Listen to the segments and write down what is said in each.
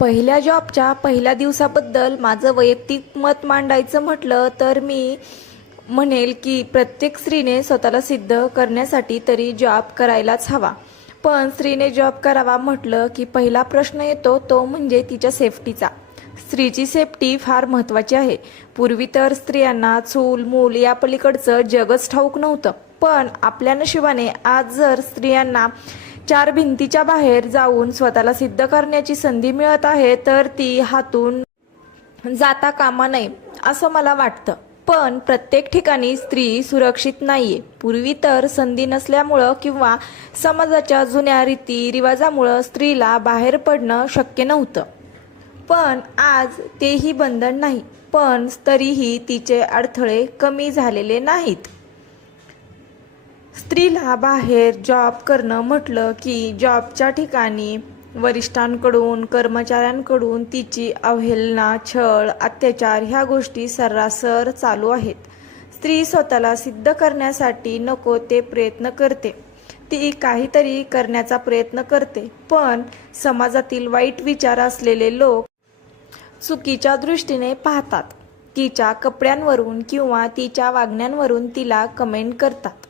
पहिल्या जॉबच्या पहिल्या दिवसाबद्दल माझं वैयक्तिक मत मांडायचं म्हटलं तर मी म्हणेल की प्रत्येक स्त्रीने स्वतःला सिद्ध करण्यासाठी तरी जॉब करायलाच हवा. पण स्त्रीने जॉब करावा म्हटलं की पहिला प्रश्न येतो तो म्हणजे तिच्या सेफ्टीचा स्त्रीची सेफ्टी फार महत्त्वाची आहे. पूर्वी तर स्त्रियांना चूल मूल या पलीकडचं जगच ठाऊक नव्हतं. पण आपल्या नशिबाने आज जर स्त्रियांना चार भिंतीच्या बाहेर जाऊन स्वतःला सिद्ध करण्याची संधी मिळत आहे तर ती हातून जाता कामा नये असं मला वाटतं. पण प्रत्येक ठिकाणी स्त्री सुरक्षित नाहीये. पूर्वी तर संधी नसल्यामुळं किंवा समाजाच्या जुन्या रीती रिवाजामुळं स्त्रीला बाहेर पडणं शक्य नव्हतं. पण आज तेही बंधन नाही. पण तरीही तिचे अडथळे कमी झालेले नाहीत. स्त्रीला बाहेर जॉब करणं म्हटलं की जॉबच्या ठिकाणी वरिष्ठांकडून कर्मचाऱ्यांकडून तिची अवहेलना छळ अत्याचार ह्या गोष्टी सर्रासर चालू आहेत. स्त्री स्वतःला सिद्ध करण्यासाठी नको ते प्रयत्न करते. ती काहीतरी करण्याचा प्रयत्न करते. पण समाजातील वाईट विचार असलेले लोक चुकीच्या दृष्टीने पाहतात. तिच्या कपड्यांवरून किंवा तिच्या वागण्यांवरून तिला कमेंट करतात.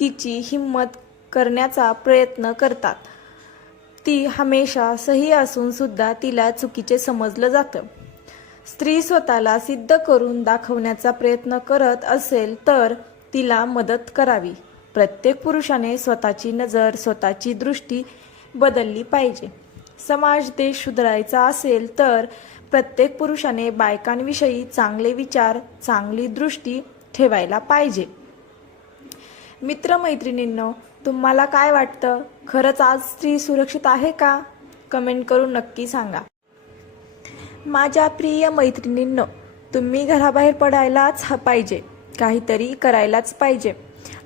तिची हिंमत करण्याचा प्रयत्न करतात. ती हमेशा सही असून सुद्धा तिला चुकीचे समजलं जातं. स्त्री स्वतःला सिद्ध करून दाखवण्याचा प्रयत्न करत असेल तर तिला मदत करावी. प्रत्येक पुरुषाने स्वतःची नजर स्वतःची दृष्टी बदलली पाहिजे. समाज देश सुधारायचा असेल तर प्रत्येक पुरुषाने बायकांविषयी चांगले विचार चांगली दृष्टी ठेवायला पाहिजे. मित्रमैत्रिणींनो तुम्हाला काय वाटतं? खरंच आज स्त्री सुरक्षित आहे का? कमेंट करून नक्की सांगा. माझ्या प्रिय मैत्रिणींनो तुम्ही घराबाहेर पडायलाच पाहिजे. काहीतरी करायलाच पाहिजे.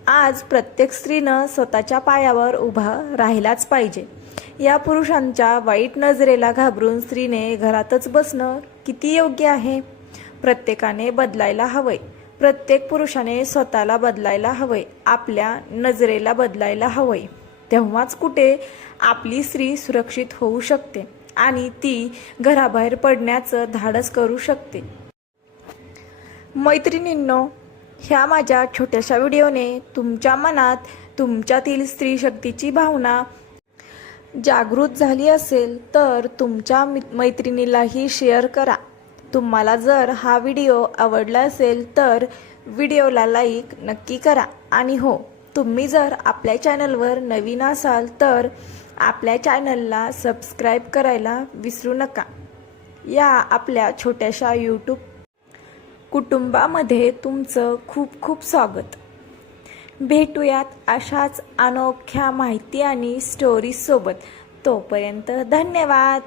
आज प्रत्येक स्त्रीनं स्वतःच्या पायावर उभा राहिलाच पाहिजे. या पुरुषांच्या वाईट नजरेला घाबरून स्त्रीने घरातच बसणं किती योग्य आहे? प्रत्येकाने बदलायला हवंय. प्रत्येक पुरुषाने स्वतःला बदलायला हवंय आपल्या नजरेला बदलायला हवंय. तेव्हाच कुठे आपली स्त्री सुरक्षित होऊ शकते आणि ती घराबाहेर पडण्याचं धाडस करू शकते. मैत्रिणींनो ह्या माझ्या छोट्याशा व्हिडिओने तुमच्या मनात तुमच्यातील स्त्री शक्तीची भावना जागृत झाली असेल तर तुमच्या मैत्रिणीलाही शेअर करा. तुम्हाला जर हा व्हिडिओ आवडला असेल तर व्हिडिओला लाईक नक्की करा. आणि हो तुम्ही जर आपल्या चॅनलवर नवीन असाल तर आपल्या चॅनलला सबस्क्राईब करायला विसरू नका. या आपल्या छोट्याशा यूट्यूब कुटुंबामध्ये तुमचं खूप खूप स्वागत. भेटूयात अशाच अनोख्या माहिती आणि स्टोरीजसोबत तोपर्यंत धन्यवाद!